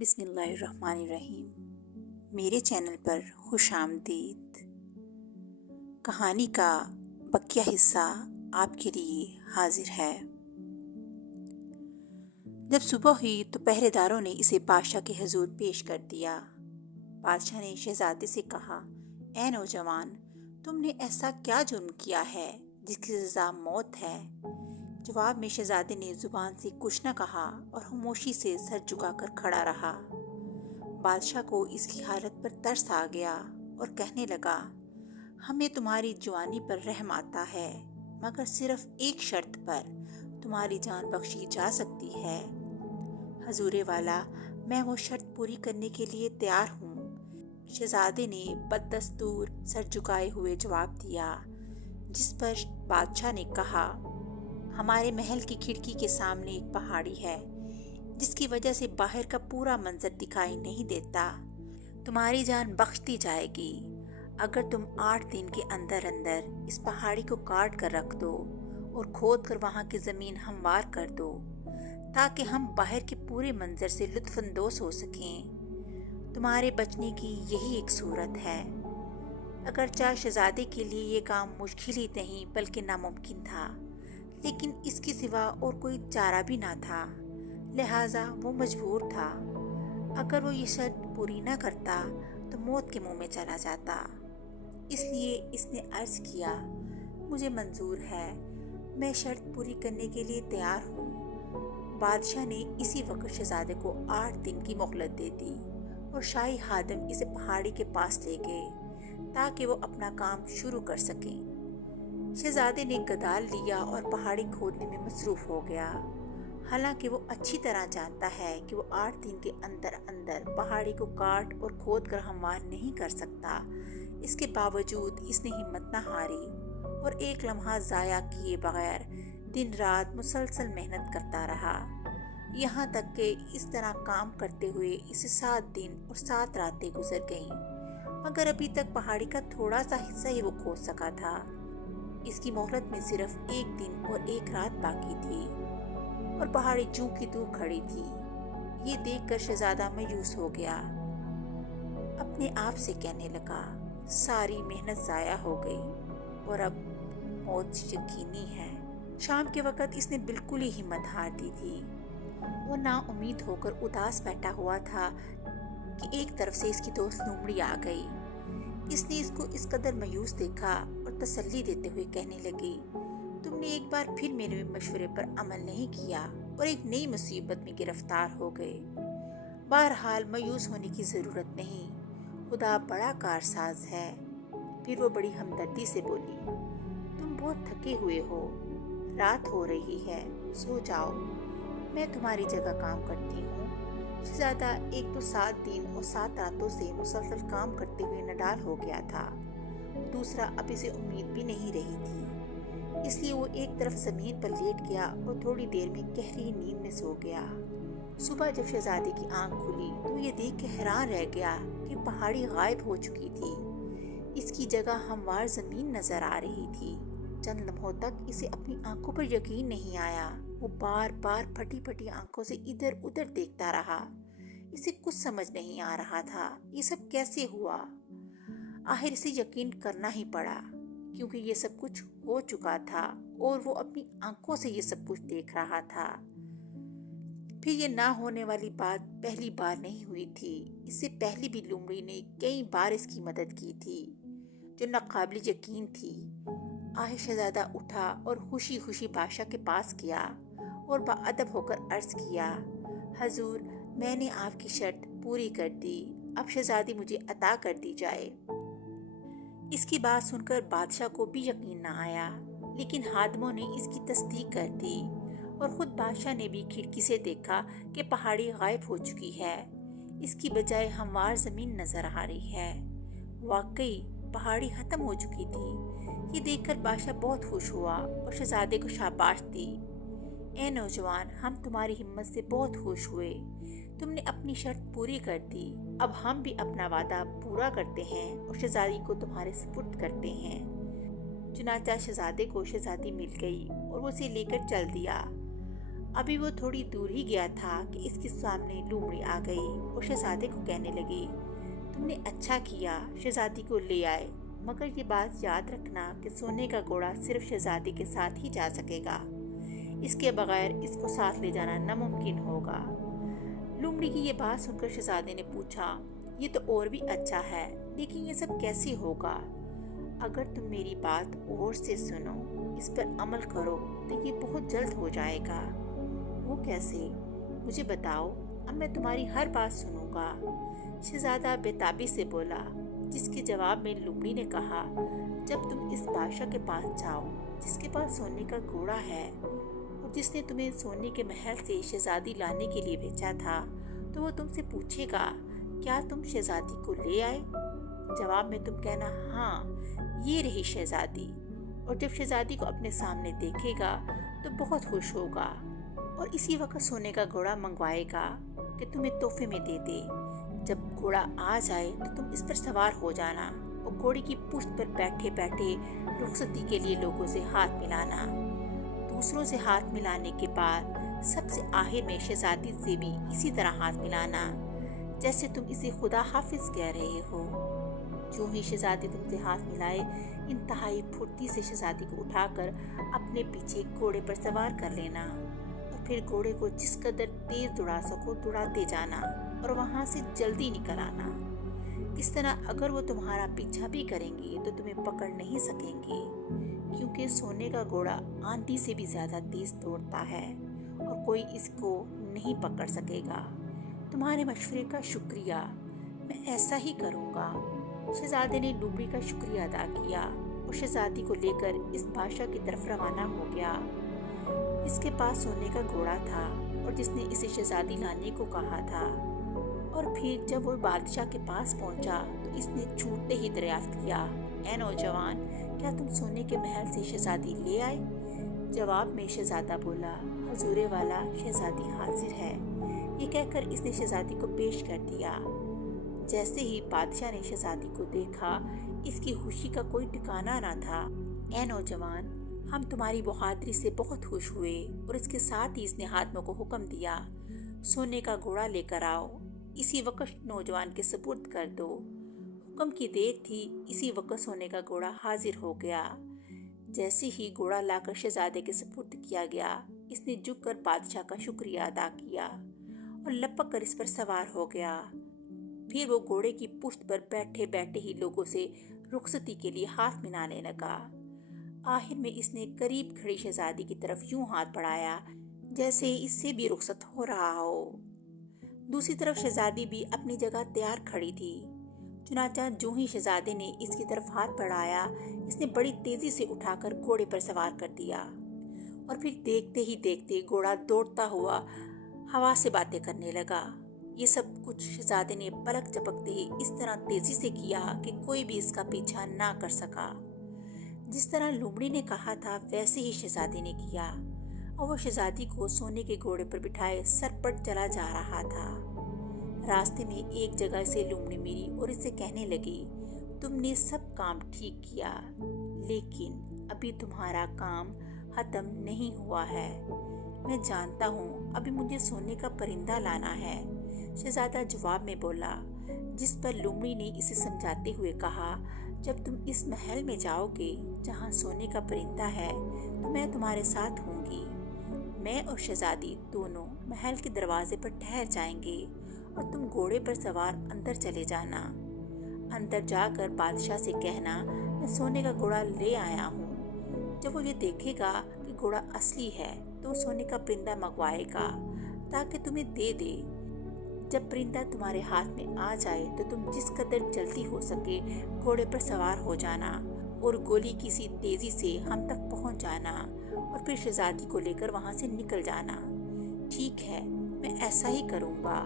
بسم اللہ الرحمن الرحیم۔ میرے چینل پر خوش آمدید۔ کہانی کا بقیہ حصہ آپ کے لیے حاضر ہے۔ جب صبح ہوئی تو پہرے داروں نے اسے بادشاہ کے حضور پیش کر دیا۔ بادشاہ نے شہزادے سے کہا، اے نوجوان، تم نے ایسا کیا جرم کیا ہے جس کی سزا موت ہے؟ جواب میں شہزادے نے زبان سے کچھ نہ کہا اور خاموشی سے سر جھکا کر کھڑا رہا۔ بادشاہ کو اس کی حالت پر ترس آ گیا اور کہنے لگا، ہمیں تمہاری جوانی پر رحم آتا ہے، مگر صرف ایک شرط پر تمہاری جان بخشی جا سکتی ہے۔ حضور والا، میں وہ شرط پوری کرنے کے لیے تیار ہوں۔ شہزادے نے بددستور سر جھکائے ہوئے جواب دیا، جس پر بادشاہ نے کہا، ہمارے محل کی کھڑکی کے سامنے ایک پہاڑی ہے جس کی وجہ سے باہر کا پورا منظر دکھائی نہیں دیتا۔ تمہاری جان بخش دی جائے گی اگر تم 8 دن کے اندر اس پہاڑی کو کاٹ کر رکھ دو اور کھود کر وہاں کی زمین ہموار کر دو تاکہ ہم باہر کے پورے منظر سے لطف اندوز ہو سکیں۔ تمہارے بچنے کی یہی ایک صورت ہے۔ اگرچہ شہزادے کے لیے یہ کام مشکل ہی نہیں بلکہ ناممکن تھا، لیکن اس کے سوا اور کوئی چارہ بھی نہ تھا، لہٰذا وہ مجبور تھا۔ اگر وہ یہ شرط پوری نہ کرتا تو موت کے منہ میں چلا جاتا۔ اس لیے اس نے عرض کیا، مجھے منظور ہے، میں شرط پوری کرنے کے لیے تیار ہوں۔ بادشاہ نے اسی وقت شہزادے کو 8 دن کی مہلت دے دی اور شاہی خادم اسے پہاڑی کے پاس لے گئے تاکہ وہ اپنا کام شروع کر سکیں۔ شہزادے نے گدال لیا اور پہاڑی کھودنے میں مصروف ہو گیا۔ حالانکہ وہ اچھی طرح جانتا ہے کہ وہ 8 دن کے اندر پہاڑی کو کاٹ اور کھود کر ہموار نہیں کر سکتا، اس کے باوجود اس نے ہمت نہ ہاری اور ایک لمحہ ضائع کیے بغیر دن رات مسلسل محنت کرتا رہا۔ یہاں تک کہ اس طرح کام کرتے ہوئے اسے 7 دن اور 7 راتیں گزر گئیں، مگر ابھی تک پہاڑی کا تھوڑا سا حصہ ہی وہ کھود سکا تھا۔ اس کی مہلت میں صرف 1 دن اور 1 رات باقی تھی اور پہاڑی جوں کی توں کھڑی تھی۔ یہ دیکھ کر شہزادہ مایوس ہو گیا، اپنے آپ سے کہنے لگا، ساری محنت ضائع ہو گئی اور اب موت یقینی ہے۔ شام کے وقت اس نے بالکل ہی ہمت ہار دی تھی۔ وہ نا امید ہو کر اداس بیٹھا ہوا تھا کہ ایک طرف سے اس کی دوست لومڑی آ گئی۔ اس نے اس کو اس قدر مایوس دیکھا اور تسلی دیتے ہوئے کہنے لگی، تم نے ایک بار پھر میرے مشورے پر عمل نہیں کیا اور ایک نئی مصیبت میں گرفتار ہو گئے۔ بہرحال مایوس ہونے کی ضرورت نہیں، خدا بڑا کارساز ہے۔ پھر وہ بڑی ہمدردی سے بولی، تم بہت تھکے ہوئے ہو، رات ہو رہی ہے، سو جاؤ، میں تمہاری جگہ کام کرتی ہوں۔ شہزادہ ایک تو 7 دن اور 7 راتوں سے مسلسل کام کرتے ہوئے نڈال ہو گیا تھا، دوسرا اب اسے امید بھی نہیں رہی تھی، اس لیے وہ ایک طرف زمین پر لیٹ گیا اور تھوڑی دیر میں گہری نیند میں سو گیا۔ صبح جب شہزادے کی آنکھ کھلی تو یہ دیکھ کے حیران رہ گیا کہ پہاڑی غائب ہو چکی تھی۔ اس کی جگہ ہموار زمین نظر آ رہی تھی۔ چند لمحوں تک اسے اپنی آنکھوں پر یقین نہیں آیا۔ وہ بار بار پھٹی پھٹی آنکھوں سے ادھر ادھر دیکھتا رہا۔ اسے کچھ سمجھ نہیں آ رہا تھا، یہ سب کیسے ہوا؟ آخر اسے یقین کرنا ہی پڑا، کیونکہ یہ سب کچھ ہو چکا تھا اور وہ اپنی آنکھوں سے یہ سب کچھ دیکھ رہا تھا۔ پھر یہ نہ ہونے والی بات پہلی بار نہیں ہوئی تھی، اس سے پہلے بھی لومڑی نے کئی بار اس کی مدد کی تھی جو ناقابل یقین تھی۔ آخر شہزادہ اٹھا اور خوشی خوشی بادشاہ کے پاس گیا اور باادب ہو کر عرض کیا، حضور، میں نے آپ کی شرط پوری کر دی، اب شہزادی مجھے عطا کر دی جائے۔ اس کی بات سن کر بادشاہ کو بھی یقین نہ آیا، لیکن خادموں نے اس کی تصدیق کر دی اور خود بادشاہ نے بھی کھڑکی سے دیکھا کہ پہاڑی غائب ہو چکی ہے، اس کی بجائے ہموار زمین نظر آ رہی ہے۔ واقعی پہاڑی ختم ہو چکی تھی۔ یہ دیکھ کر بادشاہ بہت خوش ہوا اور شہزادے کو شاباش دی۔ اے نوجوان، ہم تمہاری ہمت سے بہت خوش ہوئے، تم نے اپنی شرط پوری کر دی، اب ہم بھی اپنا وعدہ پورا کرتے ہیں اور شہزادی کو تمہارے سپرد کرتے ہیں۔ چنانچہ شہزادے کو شہزادی مل گئی اور وہ اسے لے کر چل دیا۔ अभी वो थोड़ी दूर ही गया था कि इसके सामने लोमड़ी आ गई और शहजादे को कहने लगी, तुमने अच्छा किया शहजादी को ले आए, मगर ये बात याद रखना कि सोने का घोड़ा सिर्फ शहजादी के साथ ही जा सकेगा। इसके बगैर इसको साथ ले जाना नामुमकिन होगा। लोमड़ी की ये बात सुनकर शहजादे ने पूछा, ये तो और भी अच्छा है, लेकिन ये सब कैसे होगा? अगर तुम मेरी बात और से सुनो, इस पर अमल करो तो ये बहुत जल्द हो जाएगा। वो कैसे? मुझे बताओ, अब मैं तुम्हारी हर बात सुनूंगा। शहजादा बेताबी से बोला, जिसके जवाब में लोमड़ी ने कहा, जब तुम इस बादशाह के पास जाओ जिसके पास सोने का घोड़ा है और जिसने तुम्हें सोने के महल से शहजादी लाने के लिए भेजा था, तो वो तुमसे पूछेगा, क्या तुम शहजादी को ले आए? जवाब में तुम कहना, हाँ ये रही शहजादी। और जब शहजादी को अपने सामने देखेगा तो बहुत खुश होगा और इसी वक्त सोने का घोड़ा मंगवाएगा कि तुम्हें तोहफे में दे दे। जब घोड़ा आ जाए तो तुम इस पर सवार हो जाना और घोड़े की पुश्त पर बैठे बैठे रुखसती के लिए लोगों से हाथ मिलाना। दूसरों से हाथ मिलाने के बाद सबसे आखिर में शहजादी से भी इसी तरह हाथ मिलाना, जैसे तुम इसे खुदा हाफिज कह रहे हो। जो ही शहजादी तुमसे हाथ मिलाए, इंतहाई फुर्ती से शहजादी को उठाकर अपने पीछे घोड़े पर सवार कर लेना और फिर घोड़े को जिस कदर तेज दौड़ा सको दौड़ाते जाना और वहाँ से जल्दी निकल आना। इस तरह अगर वो तुम्हारा पीछा भी करेंगे तो तुम्हें पकड़ नहीं सकेंगे, क्योंकि सोने का घोड़ा आंधी से भी ज़्यादा तेज दौड़ता है और कोई इसको नहीं पकड़ सकेगा। तुम्हारे मशवरे का शुक्रिया, मैं ऐसा ही करूँगा। शहजादे ने लोमड़ी का शुक्रिया अदा किया और शहजादी को लेकर इस बादशाह की तरफ रवाना हो गया। इसके पास सोने का घोड़ा था और जिसने इसे शहजादी लाने को कहा था। और फिर जब वो बादशाह के पास पहुंचा तो इसने छूटते ही दरियाफ्त किया, ऐ नौजवान, क्या तुम सोने के महल से शहजादी ले आए? जवाब में शहजादा बोला, हजूरे वाला, शहजादी हाजिर है। ये कहकर इसने शहजादी को पेश कर दिया। जैसे ही बादशाह ने शहजादी को देखा, इसकी खुशी का कोई ठिकाना ना था। ऐ नौजवान, हम तुम्हारी बहादुरी से बहुत खुश हुए। और इसके साथ ही इसने हाथों को हुक्म दिया, सोने का घोड़ा लेकर आओ, इसी वक्त नौजवान के सुपुर्द कर दो। हुक्म की देर थी, इसी वक्त सोने का घोड़ा हाजिर हो गया। जैसे ही घोड़ा लाकर शहजादे के सुपुर्द किया गया, इसने झुककर बादशाह का शुक्रिया अदा किया और लपक कर इस पर सवार हो गया। फिर वो घोड़े की पुश्त पर बैठे बैठे ही लोगों से रुखसती के लिए हाथ मिलाने लगा। आखिर में इसने करीब खड़ी शहजादी की तरफ यूं हाथ बढ़ाया जैसे इससे भी रुखसत हो रहा हो। दूसरी तरफ शहजादी भी अपनी जगह तैयार खड़ी थी। चुनाचा जो ही शहजादे ने इसकी तरफ हाथ बढ़ाया, इसने बड़ी तेजी से उठाकर घोड़े पर सवार कर दिया और फिर देखते ही देखते घोड़ा दौड़ता हुआ हवा से बातें करने लगा। ये सब कुछ शहजादे ने पलक झपकते ही इस तरह तेजी से किया कि कोई भी इसका पीछा ना कर सका। जिस तरह लोमड़ी ने कहा था वैसे ही शहजादे ने किया और वो शहजादी को सोने के घोड़े पर बिठाए सरपट चला जा रहा था। रास्ते में एक जगह से लोमड़ी मिली और इससे कहने लगी, तुमने सब काम ठीक किया, लेकिन अभी तुम्हारा काम खत्म नहीं हुआ है। मैं जानता हूँ अभी मुझे सोने का परिंदा लाना है। शहजादा जवाब में बोला, जिस पर लोमड़ी ने इसे समझाते हुए कहा, जब तुम इस महल में जाओगे जहाँ सोने का परिंदा है तो मैं तुम्हारे साथ होंगी। मैं और शहजादी दोनों महल के दरवाजे पर ठहर जाएंगे और तुम घोड़े पर सवार अंदर चले जाना। अंदर जाकर बादशाह से कहना, मैं सोने का घोड़ा ले आया हूँ। जब वो ये देखेगा कि घोड़ा असली है तो सोने का परिंदा मंगवाएगा ताकि तुम्हें दे दे। जब परिंदा तुम्हारे हाथ में आ जाए तो तुम जिस कदर जल्दी हो सके घोड़े पर सवार हो जाना और गोली की सी तेजी से हम तक पहुंच जाना और फिर शहजादी को लेकर वहां से निकल जाना। ठीक है, मैं ऐसा ही करूंगा।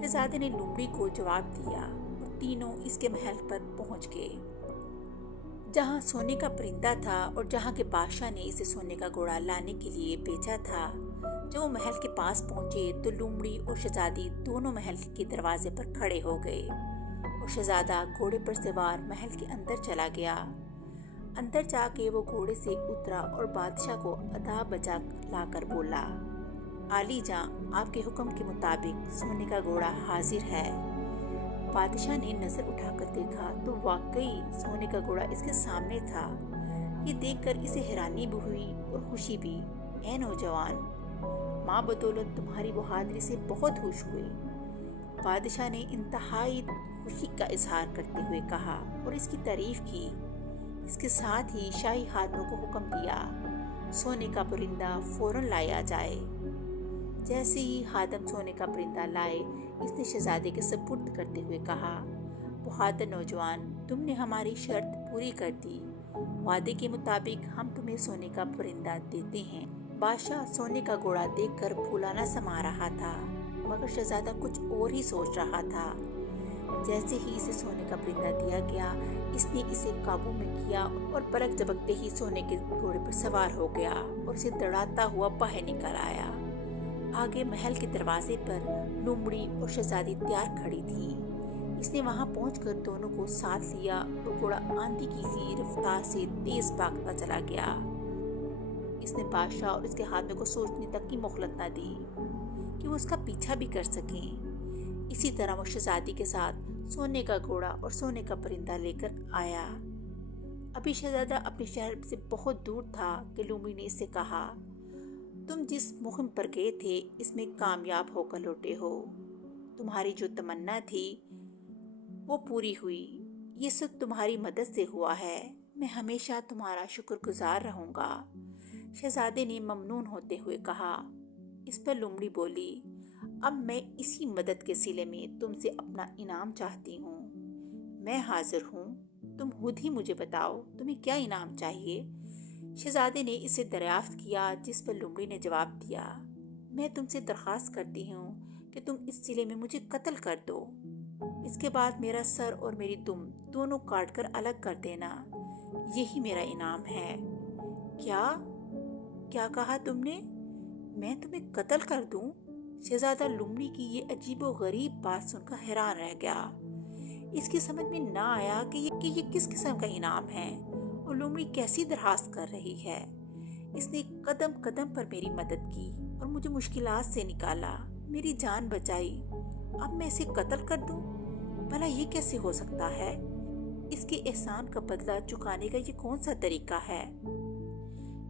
शहजादे ने लोमड़ी को जवाब दिया और तीनों इसके महल पर पहुंच गए जहां सोने का परिंदा था और जहां के बादशाह ने इसे सोने का घोड़ा लाने के लिए भेजा था। जब वो महल के पास पहुंचे तो लोमड़ी और शहजादी दोनों महल के दरवाजे पर खड़े हो गए और शहजादा घोड़े पर सवार महल के अंदर चला गया। अंदर जाके वो घोड़े से उतरा और बादशाह को अदा बजा लाकर बोला, आली जां, आपके हुक्म के मुताबिक सोने का घोड़ा हाजिर है। बादशाह ने नजर उठाकर देखा तो वाकई सोने का घोड़ा इसके सामने था। ये देखकर इसे हैरानी भी हुई और खुशी भी। ए नौजवान, माँ बदौलत तुम्हारी बहादुरी से बहुत खुश हुई। बादशाह ने इंतहाई खुशी का इजहार करते हुए कहा और इसकी तारीफ की। इसके साथ ही शाही खादमों को हुक्म दिया, सोने का परिंदा फौरन लाया जाए। जैसे ही खादम सोने का परिंदा लाए, इसने शहजादे के सुपुर्द करते हुए कहा, बहादुर नौजवान, तुमने हमारी शर्त पूरी कर दी। वादे के मुताबिक हम तुम्हें सोने का परिंदा देते हैं। बादशाह सोने का घोड़ा देखकर फूलाना समा रहा था, मगर शहजादा कुछ और ही सोच रहा था। जैसे ही इसे सोने का परिंदा दिया गया, इसने इसे काबू में किया और पलक झपकते ही सोने के घोड़े पर सवार हो गया और इसे दौड़ाता हुआ बाहर निकल आया। आगे महल के दरवाजे पर लोमड़ी और शहजादी तैयार खड़ी थी। इसने वहां पहुंचकर दोनों को साथ लिया और घोड़ा आंधी की सी रफ्तार से तेज भागता चला गया। इसने बादशाह और इसके हाथ में को सोचने तक की मोहलत न दी कि वो उसका पीछा भी कर सकें। इसी तरह वो शहजादी के साथ सोने का घोड़ा और सोने का परिंदा लेकर आया। अभी शहजादा अपने शहर से बहुत दूर था कि लोमड़ी ने इससे कहा, तुम जिस मुहिम पर गए थे इसमें कामयाब होकर लौटे हो। तुम्हारी जो तमन्ना थी वो पूरी हुई। ये सब तुम्हारी मदद से हुआ है। मैं हमेशा तुम्हारा शुक्रगुजार रहूंगा। शहजादे ने ममनून होते हुए कहा। इस पर लोमड़ी बोली, अब मैं इसी मदद के सिले में तुमसे अपना इनाम चाहती हूँ। मैं हाजिर हूँ, तुम खुद ही मुझे बताओ तुम्हें क्या इनाम चाहिए। शहजादे ने इसे दरियाफ्त किया, जिस पर लोमड़ी ने जवाब दिया, मैं तुमसे दरख्वास्त करती हूँ कि तुम इस सिले में मुझे कत्ल कर दो। इसके बाद मेरा सर और मेरी दुम दोनों काट कर अलग कर देना। यही मेरा इनाम है। क्या कहा तुमने? मैं तुम्हें कत्ल कर दूं? शहजादा लोमड़ी की ये अजीबो गरीब बात सुनकर हैरान रह गया। इसकी समझ में ना आया कि ये किस किस्म का इनाम है और लोमड़ी कैसी दरखास्त कर रही है। इसने कदम कदम पर मेरी मदद की और मुझे मुश्किलात से निकाला, मेरी जान बचाई। अब मैं इसे कत्ल कर दूं? भला ये कैसे हो सकता है? इसके एहसान का बदला चुकाने का ये कौन सा तरीका है?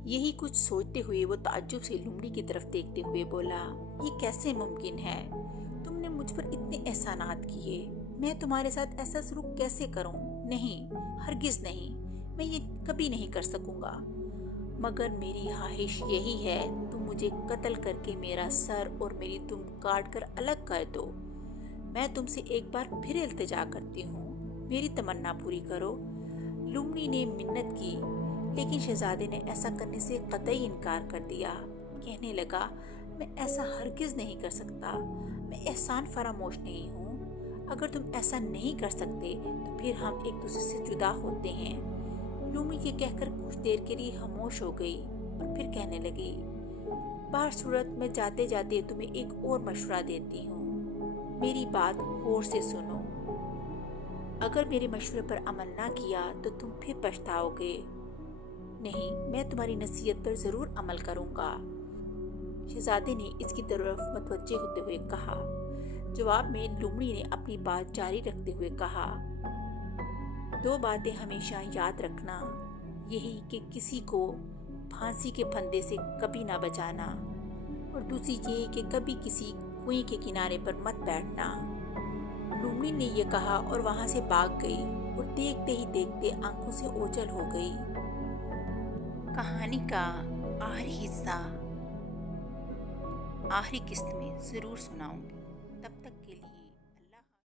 यही कुछ सोचते हुए वो ताज्जुब से लोमड़ी की तरफ देखते हुए बोला, ये कैसे मुमकिन है? तुमने मुझ पर इतने एहसानात किए, मैं तुम्हारे साथ ऐसा सलूक कैसे करूं? नहीं, हरगिज नहीं, मैं ये कभी नहीं कर सकूंगा। मगर मेरी ख्वाहिश यही है, तुम मुझे कत्ल करके मेरा सर और मेरी दुम काट कर अलग कर दो। मैं तुमसे एक बार फिर इल्तिजा करती हूँ, मेरी तमन्ना पूरी करो। लोमड़ी ने मिन्नत की, लेकिन शहजादे ने ऐसा करने से कतई इनकार कर दिया। कहने लगा, मैं ऐसा हरगिज नहीं कर सकता, मैं एहसान फरामोश नहीं हूँ। अगर तुम ऐसा नहीं कर सकते तो फिर हम एक दूसरे से जुदा होते हैं। लोमड़ी ये कहकर कुछ देर के लिए खामोश हो गई और फिर कहने लगी, बाहर सूरत में जाते जाते तुम्हें एक और मशवरा देती हूँ, मेरी बात गौर से सुनो। अगर मेरे मशवरे पर अमल ना किया तो तुम फिर पछताओगे। नहीं, मैं तुम्हारी नसीहत पर जरूर अमल करूंगा। शहजादे ने इसकी तरफ मुतवज्जे होते हुए कहा। जवाब में लोमड़ी ने अपनी बात जारी रखते हुए कहा, दो बातें हमेशा याद रखना, यही कि किसी को फांसी के फंदे से कभी ना बचाना, और दूसरी ये कि कभी किसी कुएं के किनारे पर मत बैठना। लोमड़ी ने यह कहा और वहां से भाग गई और देखते ही देखते आंखों से ओझल हो गई। कहानी का आखिरी हिस्सा आखिरी किस्त में जरूर सुनाऊंगी।